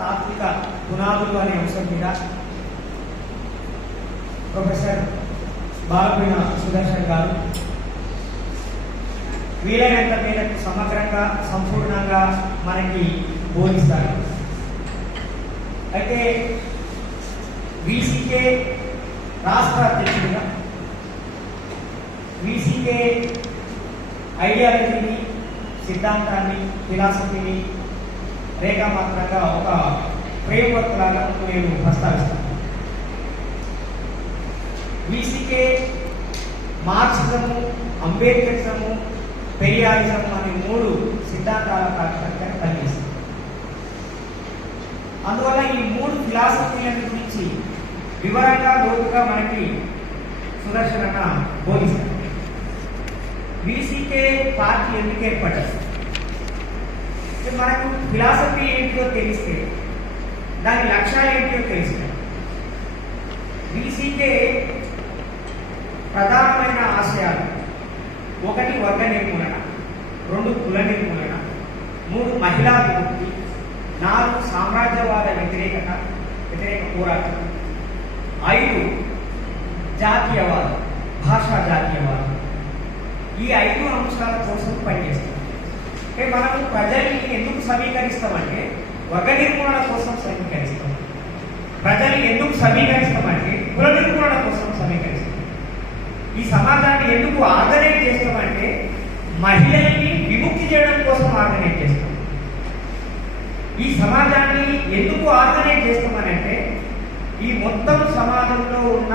తాత్విక పునాదులు అనే అంశం మీద ప్రొఫెసర్ బాలపీన సుదర్శన్ గారు వీలైనంత మేరకు సమగ్రంగా సంపూర్ణంగా మనకి బోధిస్తారు. అయితే వీసీకే రాష్ట్ర అధ్యక్షుడిగా వీసీకే ఐడియాలజీని సిద్ధాంతాన్ని ఫిలాసఫీని రేఖామాత్రంగా ఒక ఫ్రేమ్వర్క్ లాగా నేను ప్రస్తావిస్తాను వీసీకే మార్క్సిజము అంబేద్కరిజము పెరియారిజం అనే మూడు సిద్ధాంతాల ప్రాతిపదికన పనిచేస్తుంది. అందువల్ల ఈ మూడు ఫిలాసఫీలను గురించి వివరంగా లోతుగా మనకి సుదర్శన బోధిస్తారు. వీసీకే పార్టీ ఎందుకు ఏర్పడ్డది? మనకు ఫిలాసఫీ ఏంటో తెలిస్తే దాని లక్ష్యాలు ఏంటో తెలిస్తే బీసీకే ప్రధానమైన ఆశయాలు. ఒకటి వర్గ నిర్మూలన రెండు కుల నిర్మూలన మూడు మహిళా విముక్తి నాలుగు సామ్రాజ్యవాద వ్యతిరేకత వ్యతిరేక పోరాటం. ఐదు జాతీయవాదం భాషా జాతీయవాదం. ఈ ఐదు అంశాల కోసం పనిచేస్తాం. అంటే మనము ప్రజల్ని ఎందుకు సమీకరిస్తామంటే వర్గ నిర్మూలన కోసం సమీకరిస్తాం. ప్రజల్ని ఎందుకు సమీకరిస్తామంటే కుల నిర్మూలన కోసం సమీకరిస్తాం. ఈ సమాజాన్ని ఎందుకు ఆర్గనైజ్ చేస్తామంటే మహిళల్ని విముక్తి చేయడం కోసం ఆర్గనైజ్ చేస్తాం. ఈ సమాజాన్ని ఎందుకు ఆర్గనైజ్ చేస్తామనంటే ఈ మొత్తం సమాజంలో ఉన్న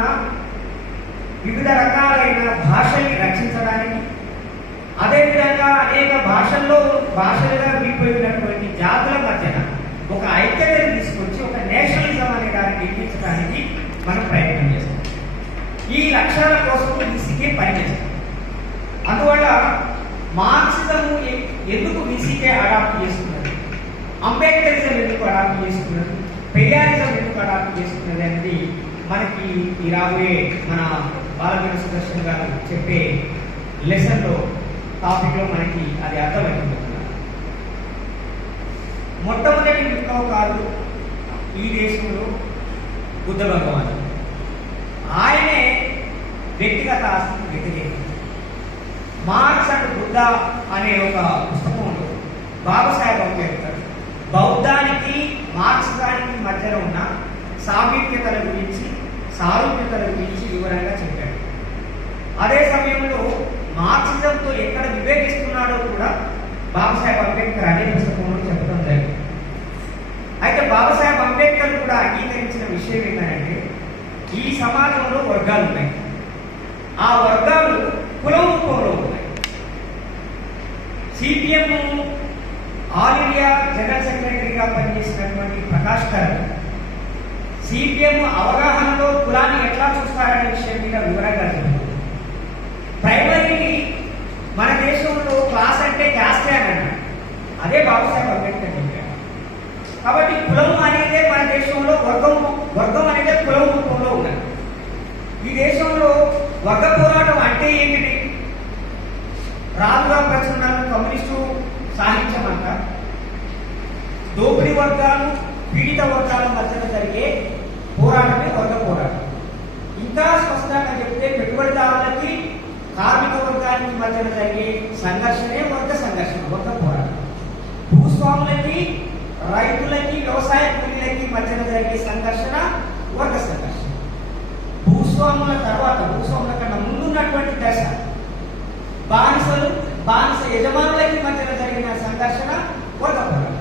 వివిధ రకాలైన భాషల్ని రక్షించడానికి అదేవిధంగా అనేక భాషల్లో భాషలుగా విడిపోయినటువంటి జాతుల మధ్యన ఒక ఐక్యతను తీసుకొచ్చి ఒక నేషనలిజం అనే దాన్ని నిర్మించడానికి మనం ప్రయత్నం చేస్తాం. ఈ లక్ష్యాల కోసం విసికే పనిచేస్తాం అందువల్ల మార్క్సిజము ఎందుకు విసికే అడాప్ట్ చేస్తున్నది అంబేద్కరిజం ఎందుకు అడాప్ట్ చేస్తున్నది పెరియారిజం ఎందుకు అడాప్ట్ చేస్తున్నది అనేది మనకి ఈ రాబోయే మన బాలవీర సుదర్శన్ గారు చెప్పే లెసన్లో టాపిక్లో మనకి అది అర్థమైపోతున్నారు మొట్టమొదటి విప్లవకారుడు ఈ దేశంలో బుద్ధ భగవాన్. ఆయనే వ్యక్తిగత ఆస్తిని వ్యతిరేకం మార్క్స్ అండ్ బుద్ధ అనే ఒక పుస్తకంలో బాబాసాహెబ్ అంబేద్కర్ బౌద్ధానికి మార్క్సానికి మధ్యలో ఉన్న సామీప్యతల గురించి సారూప్యతల గురించి వివరంగా చెప్పాడు. అదే సమయంలో మార్క్సిజంతో ఎక్కడ వివేకిస్తున్నాడో కూడా బాబాసాహెబ్ అంబేద్కర్ అనే పుస్తకంలో చెప్పడం జరిగింది. అయితే బాబాసాహెబ్ అంబేద్కర్ కూడా అంగీకరించిన విషయం ఏంటంటే ఈ సమాజంలో వర్గాలు ఉన్నాయి. ఆ వర్గాలు కులం రూపంలో ఉన్నాయి. సిపిఎం ఆల్ ఇండియా జనరల్ సెక్రటరీగా పనిచేసినటువంటి ప్రకాష్ గారు సిపిఎం అవగాహనలో కులాన్ని ఎట్లా చూస్తారనే విషయం మీద వివరంగా చెప్పారు ప్రైమరీని మన దేశంలో క్లాస్ అంటే క్యాస్టే అని అన్నాడు అదే బాబాసాహెబ్ అంబేద్కర్ చెప్పారు కాబట్టి కులం అనేదే మన దేశంలో వర్గం వర్గం అనేది కులం రూపంలో ఉన్నది ఈ దేశంలో వర్గ పోరాటం అంటే ఏంటి రాజుగా ప్రచురణలు కమ్యూనిస్టు సాహిత్యం అంట దోపిడీ వర్గాలు పీడిత వర్గాల మధ్యన జరిగే పోరాటమే వర్గ పోరాటం. ఇంకా స్పష్టంగా చెప్తే పెట్టుబడిదారులకి కార్మిక వర్గానికి మధ్యన జరిగే సంఘర్షణే వర్గ సంఘర్షణ వర్గ పోరాటం. భూస్వాములకి రైతులకి వ్యవసాయ కూలీలకి మధ్యన జరిగే సంఘర్షణ వర్గ సంఘర్షణ. భూస్వాముల తర్వాత భూస్వాముల కన్నా ఉన్నటువంటి దశ. బానిసలు బానిస యజమానులకి మధ్యన జరిగిన సంఘర్షణ వర్గ పోరాటం.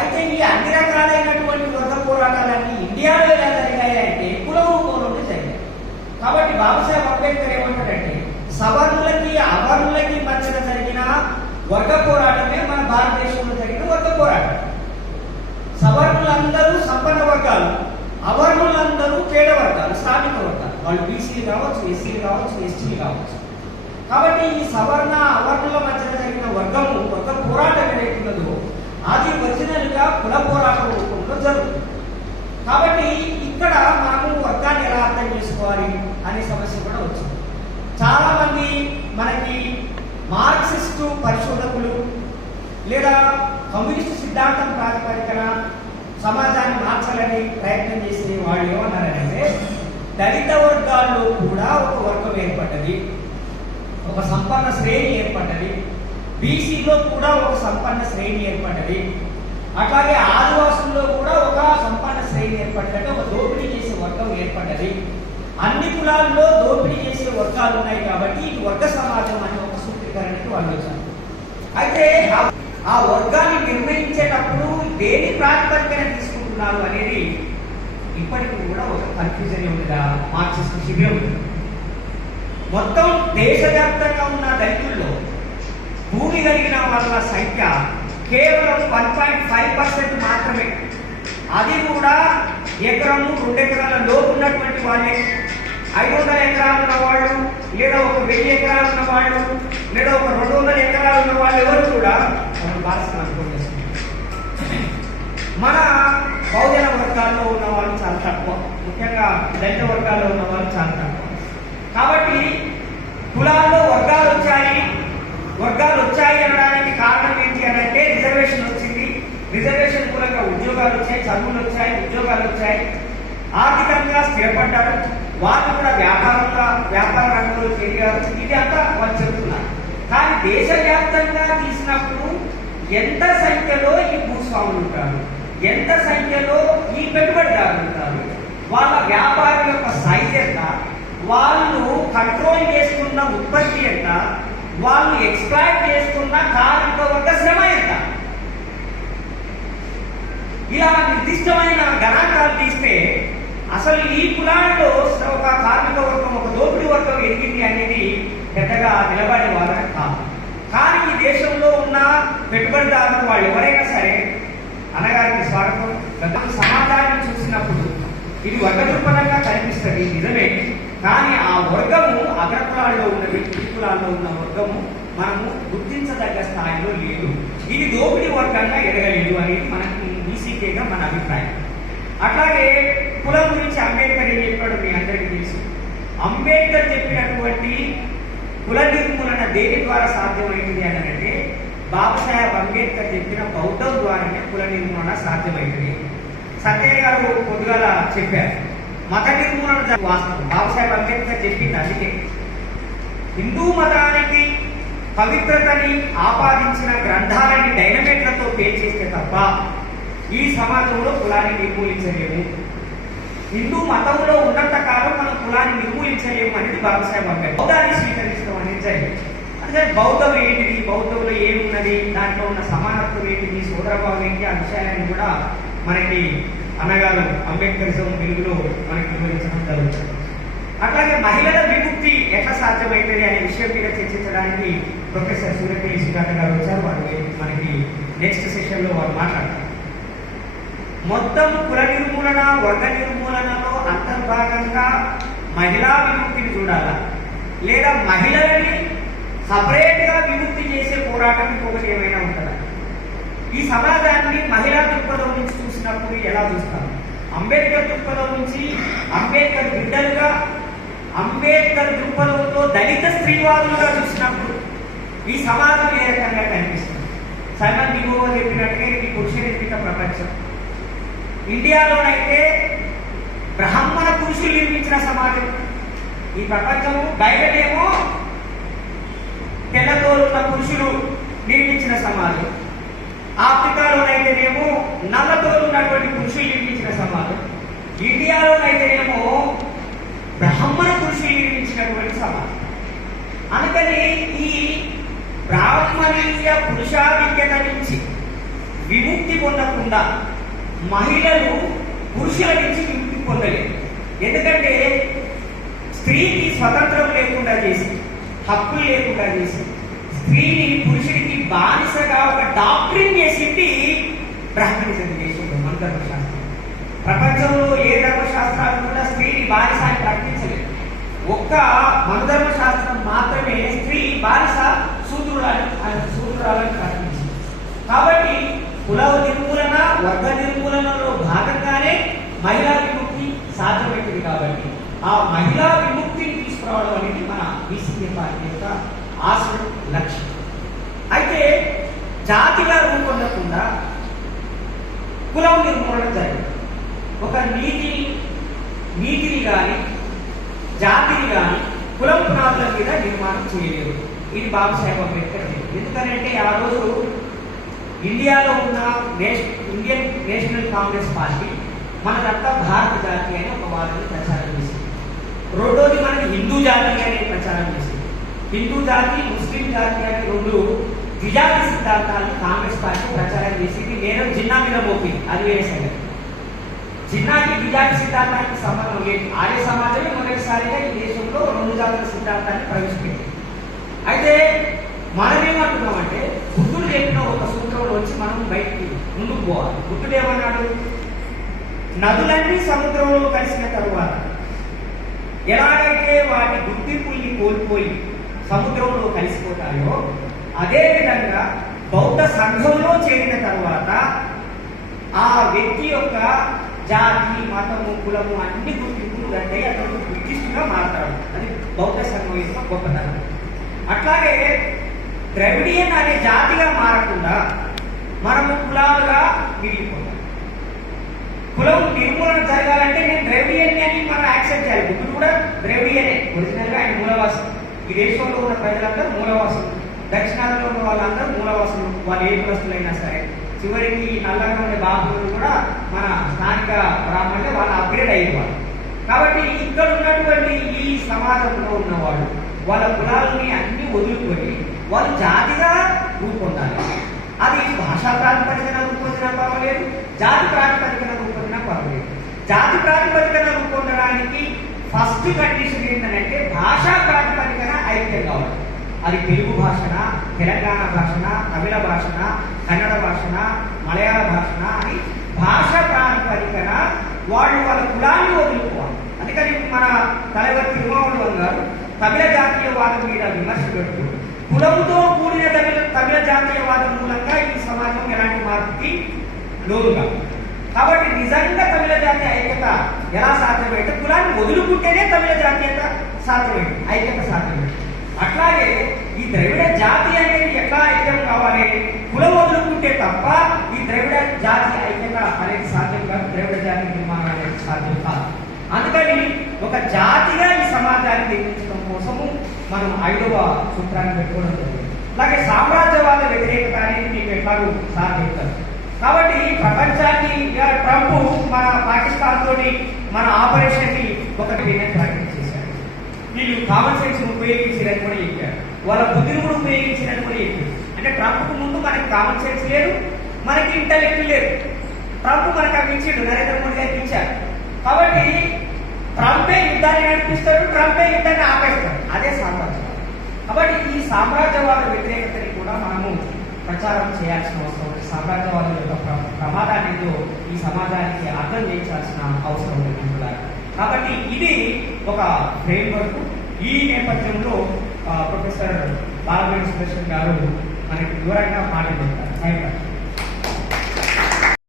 అయితే ఈ అన్ని రకాలైనటువంటి వర్గ పోరాటాలన్నీ ఇండియాలో ఎలా జరిగాయంటే కుల రూపంలోనే జరిగాయి. కాబట్టి బాబాసాహెబ్ అంబేద్కర్ ఏమంటాడంటే సవర్ణులకి అవర్ణులకి మధ్యన జరిగిన వర్గ పోరాటమే మన భారతదేశంలో జరిగిన వర్గ పోరాటం. సవర్ణులందరూ సంపన్న వర్గాలు అవర్ణులందరూ పేద వర్గాలు శ్రామిక వర్గాలు. వాళ్ళు బీసీ కావచ్చు ఎస్సీ కావచ్చు ఎస్టీ కావచ్చు. కాబట్టి ఈ సవర్ణ అవర్ణుల మధ్యన జరిగిన వర్గము వర్గ పోరాటం ఏదైతున్నదో అది ఒరిజినల్గా కుల పోరాటం రూపంలో జరుగుతుంది. కాబట్టి ఇక్కడ మనము వర్గాన్ని ఎలా అర్థం చేసుకోవాలి అనే సమస్య కూడా వచ్చింది. చాలా మంది మనకి మార్క్సిస్టు పరిశోధకులు లేదా కమ్యూనిస్ట్ సిద్ధాంతం ప్రాతిపదికన సమాజాన్ని మార్చాలని ప్రయత్నం చేసే వాళ్ళు ఏమన్నారంటే దళిత వర్గాల్లో కూడా ఒక వర్గం ఏర్పడ్డది ఒక సంపన్న శ్రేణి ఏర్పడ్డది బీసీలో కూడా ఒక సంపన్న శ్రేణి ఏర్పడ్డది అట్లాగే ఆదివాసుల్లో కూడా ఒక సంపన్న శ్రేణి ఏర్పడ్డది ఒక దోపిడీ చేసే వర్గం ఏర్పడ్డది. అన్ని కులాల్లో దోపిడీ చేసే వర్గాలు ఉన్నాయి కాబట్టి ఇది వర్గ సమాజం అనే ఒక సూత్రీకరణకి వాళ్ళు వచ్చారు. అయితే ఆ- వర్గాన్ని నిర్ణయించేటప్పుడు దేని ప్రాతిపదికన తీసుకుంటున్నారు అనేది ఇప్పటికి కూడా ఒక కన్ఫ్యూజన్ ఉంది. మార్క్సిస్ట్ శిబిరం మొత్తం దేశవ్యాప్తంగా ఉన్న దళితుల్లో భూమి కలిగిన వాళ్ళ సంఖ్య కేవలం వన్ పాయింట్ ఫైవ్ పర్సెంట్ మాత్రమే. అది కూడా ఎకరము రెండు ఎకరాల లోపు ఉన్నటువంటి వాళ్ళే. ఐదు వందల ఎకరాలు ఉన్న వాళ్ళు లేదా ఒక వెయ్యి ఎకరాలు ఉన్న వాళ్ళు లేదా ఒక రెండు వందల ఎకరాలు ఉన్న వాళ్ళు ఎవరు కూడా మన బాలసన మన బహుజన వర్గాల్లో ఉన్న వాళ్ళు చాలా తక్కువ. ముఖ్యంగా దళిత వర్గాల్లో ఉన్న వాళ్ళు చాలా తక్కువ. కాబట్టి కులాల్లో వర్గాలు వచ్చాయి. వర్గాలు వచ్చాయి అనడానికి కారణం ఏంటి అంటే రిజర్వేషన్ వచ్చింది. రిజర్వేషన్ మూలంగా ఉద్యోగాలు వచ్చాయి చదువులు వచ్చాయి ఉద్యోగాలు వచ్చాయి. ఆర్థికంగా స్థిరపడ్డారు. వాళ్ళు కూడా వ్యాపారంగా వ్యాపార రంగంలో చేరారు. ఇది అంతా వాళ్ళు చెబుతున్నారు. కానీ దేశవ్యాప్తంగా తీసినప్పుడు ఎంత సంఖ్యలో ఈ భూస్వాములు ఉంటారు? ఎంత సంఖ్యలో ఈ పెట్టుబడిదారులు ఉంటారు వాళ్ళ వ్యాపారం యొక్క సైజ్ ఎంత? వాళ్ళు కంట్రోల్ చేసుకున్న ఉత్పత్తి ఎంత? వాళ్ళు ఎక్స్ప్లాయిట్ చేసుకున్న కార్మిక వర్గ శ్రమ ఎంత? ఇలా నిర్దిష్టమైన గణాంకాలు తీస్తే అసలు ఈ కులాల్లో ఒక కార్మిక వర్గం ఒక దోపిడీ వర్గం ఎదిగింది అనేది పెద్దగా నిలబడే వాళ్ళని కాదు. కానీ ఈ దేశంలో ఉన్న పెట్టుబడిదారులు వాళ్ళు ఎవరైనా సరే అనగారికి స్వాగతం. గతం సమాజాన్ని చూసినప్పుడు ఇది వర్గదుర్బలంగా కనిపిస్తుంది నిజమే. కానీ ఆ వర్గము అగ్రకులాల్లో వ్యక్తి కులాల్లో ఉన్న వర్గము మనము గుర్తించదగ్గ స్థాయిలో లేదు. ఇది దోపిడీ వర్గంగా ఎదగలేదు అనేది మనకి ఈసీకేగా మన అభిప్రాయం. అట్లాగే కులం గురించి అంబేద్కర్ ఏం చెప్పాడో మీ అందరికీ తెలుసు. అంబేద్కర్ చెప్పినటువంటి కుల నిర్మూలన దేని ద్వారా సాధ్యమైంది అని అంటే బాబాసాహెబ్ అంబేద్కర్ చెప్పిన బౌద్ధం ద్వారానే కుల నిర్మూలన సాధ్యమైంది. సత్యయ్య గారు పొద్దుగాల చెప్పారు మత నిర్మూలన వాస్తవం. బాబాసాహెబ్ అంబేద్కర్ చెప్పింది అందుకే. హిందూ మతానికి పవిత్రతని ఆపాదించిన గ్రంథాలని డైనమేట్లతో పేల్చేస్తే తప్ప ఈ సమాజంలో కులాన్ని నిర్మూలించలేము. హిందూ మతంలో ఉన్నంత కాలం మనం కులాన్ని నిర్మూలించలేము అనేది బాబాసాహెబ్ అంబేద్కర్. బౌద్ధాన్ని స్వీకరించడం అనేది జరిగింది. అంటే బౌద్ధం ఏంటిది? బౌద్ధంలో ఏమున్నది? దాంట్లో ఉన్న సమానత్వం ఏంటిది? సోదరభావం ఏంటి? ఆ విషయాన్ని కూడా మనకి అన్నగారు అంబేద్కరిజం వెలుగులో మనకి వివరించడం జరుగుతుంది. అట్లాగే మహిళల విముక్తి ఎట్లా సాధ్యమవుతుంది అనే విషయం మీద చర్చించడానికి ప్రొఫెసర్ సూర్యపల్లి సుజాత గారు వచ్చారు. వారు మనకి నెక్స్ట్ సెషన్లో వారు మాట్లాడతారు. మొత్తం కుల నిర్మూలన వర్గ నిర్మూలనలో అంతర్భాగంగా మహిళా విముక్తిని చూడాలా? లేదా మహిళలని సపరేట్గా విముక్తి చేసే పోరాటం ఇంకొకటి ఏమైనా ఉంటుందా? ఈ సమాజాన్ని మహిళా దృక్పథం నుంచి చూసినప్పుడు ఎలా చూస్తాము అంబేద్కర్ దృక్పథం నుంచి అంబేద్కర్ బిడ్డలుగా అంబేద్కర్ దృక్పథంతో దళిత స్త్రీవాదులుగా చూసినప్పుడు ఈ సమాజం ఏ రకంగా కనిపిస్తుంది? సైమన్ దిగువ చెప్పినట్టుగా ఇది పురుష నిర్మిత ప్రపంచం. ఇండియాలోనైతే బ్రాహ్మణ పురుషులు నిర్మించిన సమాజం. ఈ ప్రపంచము బయటనేమో తెల్లతోలున్న పురుషులు నిర్మించిన సమాజం ఆఫ్రికాలోనైతేనేమో నల్లతోలు ఉన్నటువంటి పురుషులు నిర్మించిన సమాజం ఇండియాలోనైతేనేమో బ్రాహ్మణ పురుషులు నిర్మించినటువంటి సమాజం అందుకని ఈ బ్రాహ్మణీయ పురుషాధిక్యత నుంచి విముక్తి పొందకుండా మహిళలు పురుషుల నుంచి విముక్తి పొందలేదు. ఎందుకంటే స్త్రీకి స్వతంత్రం లేకుండా చేసి హక్కులు లేకుండా చేసి స్త్రీని పురుషుడికి బానిసగా ఒక డాక్టరింగ్ చేసింది బ్రాహ్మణిజం చేసింది మన ధర్మశాస్త్రం ప్రపంచంలో ఏ ధర్మశాస్త్రాలు కూడా స్త్రీని బానిస అని ప్రకటించలేదు. ఒక్క మన ధర్మశాస్త్రం మాత్రమే స్త్రీ బానిస సూత్రురాలని సూత్రురాలని ప్రకటించింది. కాబట్టి కుల నిర్మూలన వర్గ నిర్మూలనలో భాగంగానే మహిళా విముక్తి సాధ్యమైంది కాబట్టి ఆ మహిళా విముక్తిని తీసుకురావడం అనేది మన బీసీఏ పార్టీ యొక్క ఆశ లక్ష్యం అయితే జాతిగా రూపొందకుండా కులం నిర్మూలన జరిగింది. ఒక నీతి నీతిని కానీ జాతిని కానీ కులం పునాదుల మీద నిర్మాణం చేయలేదు. ఇది బాబాసాహెబ్ అంబేద్కర్ చెప్పారు. ఎందుకనంటే ఆ రోజు ఇండియాలో ఉన్న నేష్ ఇండియన్ నేషనల్ కాంగ్రెస్ పార్టీ మనదంతా భారత జాతి అని ఒక వాదన ప్రచారం చేసింది. రెండోది మనకి హిందూ జాతి అనే ప్రచారం చేసింది. హిందూ జాతి ముస్లిం జాతి అనే రెండు విజాతి సిద్ధాంతాన్ని కాంగ్రెస్ పార్టీ ప్రచారం చేసింది. నేను జిన్నా మీద మోపింది. అది వేరే సంగతి. జిన్నాకి విజాతి సిద్ధాంతానికి సంబంధం లేదు. ఆర్య సమాజమే మొదటిసారిగా ఈ దేశంలో రెండు జాతుల సిద్ధాంతాన్ని ప్రవేశపెట్టింది. అయితే మనం ఏమంటున్నామంటే బుద్ధుడు చెప్పిన ఒక సూత్రంలో వచ్చి మనం బయటికి ముందుకు పోవాలి. బుద్ధుడు ఏమన్నాడు? నదులన్నీ సముద్రంలో కలిసిన తరువాత ఎలాగైతే వాటి గుర్తింపుల్ని కోల్పోయి సముద్రంలో కలిసిపోతాయో అదే విధంగా బౌద్ధ సంఘంలో చేరిన తర్వాత ఆ వ్యక్తి యొక్క జాతి మతము కులము అన్ని గుర్తింపులు అంటే అతను బుద్ధిస్టుగా మారతాడు. అది బౌద్ధ సంఘం యొక్క గొప్పతనం. అట్లాగే ద్రవిడియన్ అనే జాతిగా మారకుండా మనము కులాలుగా మిగిలిపోతాం. కులం నిర్మూలన జరగాలంటే నేను ద్రవిడియన్ అని మనం యాక్సెప్ట్ చేయాలి. బుద్ధుడు కూడా ద్రవిడియనే. ఒరిజినల్గా ఆయన మూలవాసం ఈ దేశంలో ఉన్న ప్రజలందరూ మూలవాసం దక్షిణాదిలో ఉన్న వాళ్ళందరూ మూలవాసులు వాళ్ళు ఏ కులస్తులైనా సరే. చివరికి నల్లగా ఉండే బాబులు కూడా మన స్థానిక బ్రాహ్మణులు వాళ్ళు అప్గ్రేడ్ అయ్యేవాళ్ళు కాబట్టి ఇక్కడ ఉన్నటువంటి ఈ సమాజంలో ఉన్నవాళ్ళు వాళ్ళ కులాలని అన్ని వదులుకొని వాళ్ళు జాతిగా రూపొందాలి. అది భాషా ప్రాతిపదికన రూపొందినా పర్వాలేదు జాతి ప్రాతిపదికన రూపొందినా పర్వాలేదు. జాతి ప్రాతిపదికన రూపొందడానికి ఫస్ట్ కండిషన్ ఏంటంటే భాషా ప్రాతిపదికన ఐక్యం కావాలి. అది తెలుగు భాషన తెలంగాణ భాషన తమిళ భాషన కన్నడ భాషన మలయాళ భాషన అని భాష ప్రాతిపదికన వాళ్ళు వాళ్ళ కులాన్ని వదులుకోవాలి. అందుకని మన తలగర్ తిరుమావళవన్ గారు తమిళ జాతీయవాదం మీద విమర్శ పెడుతూ కులముతో కూడిన తమిళ తమిళ జాతీయవాదం మూలంగా ఈ సమాజం ఎలాంటి మార్పుకి లోనుగా కాబట్టి నిజంగా తమిళ జాతీయ ఐక్యత ఎలా సాధ్యమైతే కులాన్ని వదులుకుంటేనే తమిళ జాతీయత సాధ్యమైంది ఐక్యత సాధ్యమైంది. అట్లాగే ఈ ద్రవిడ జాతి అనేది ఎట్లా ఐక్యం కావాలి? కులం వదులుకుంటే తప్ప ఈ ద్రవిడ జాతి ఐక్యత అనేది సాధ్యం కాదు. ద్రవిడ జాతి నిర్మాణం అనేది సాధ్యం కాదు. అందుకని ఒక జాతిగా ఈ సమాజాన్ని నిర్మించడం కోసము మనం ఐదవ సూత్రాన్ని పెట్టుకోవడం జరిగింది. అలాగే సామ్రాజ్యవాద వ్యతిరేకత అనేది మీకు ఎట్లాగూ సాధ్యం కాబట్టి ప్రపంచాన్ని ట్రంప్ మన పాకిస్తాన్ తోటి మన ఆపరేషన్ని ఒకటి ఒక వీళ్ళు కామన్ సెన్స్ ఉపయోగించారని కూడా చెప్పారు. వాళ్ళ బుద్ధిని కూడా ఉపయోగించారని కూడా చెప్పారు. అంటే ట్రంప్కు ముందు మనకి కామన్ సెన్స్ లేదు మనకి ఇంటలెక్ట్ లేదు. ట్రంప్ మనకు అవి ఇచ్చిండు నరేంద్ర మోడీ గారికి ఇచ్చారు. కాబట్టి ట్రంపే యుద్ధాన్ని నడిపిస్తాడు ట్రంపే యుద్ధాన్ని ఆపేస్తాడు. అదే సామ్రాజ్యవాదం కాబట్టి ఈ సామ్రాజ్యవాద వ్యతిరేకతని కూడా మనము ప్రచారం చేయాల్సిన అవసరం ఉంది. సామ్రాజ్యవాదం యొక్క ప్రమాదాన్ని ఈ సమాజానికి అర్థం చేయాల్సిన అవసరం ఉంది. కాబట్టి ఇది ఒక ఫ్రేమ్ వర్క్ ఈ నేపథ్యంలో ఆ, ప్రొఫెసర్ బాలవేణి సుదర్శన్ గారు మనకి దూరంగా మాట్లాడుతారు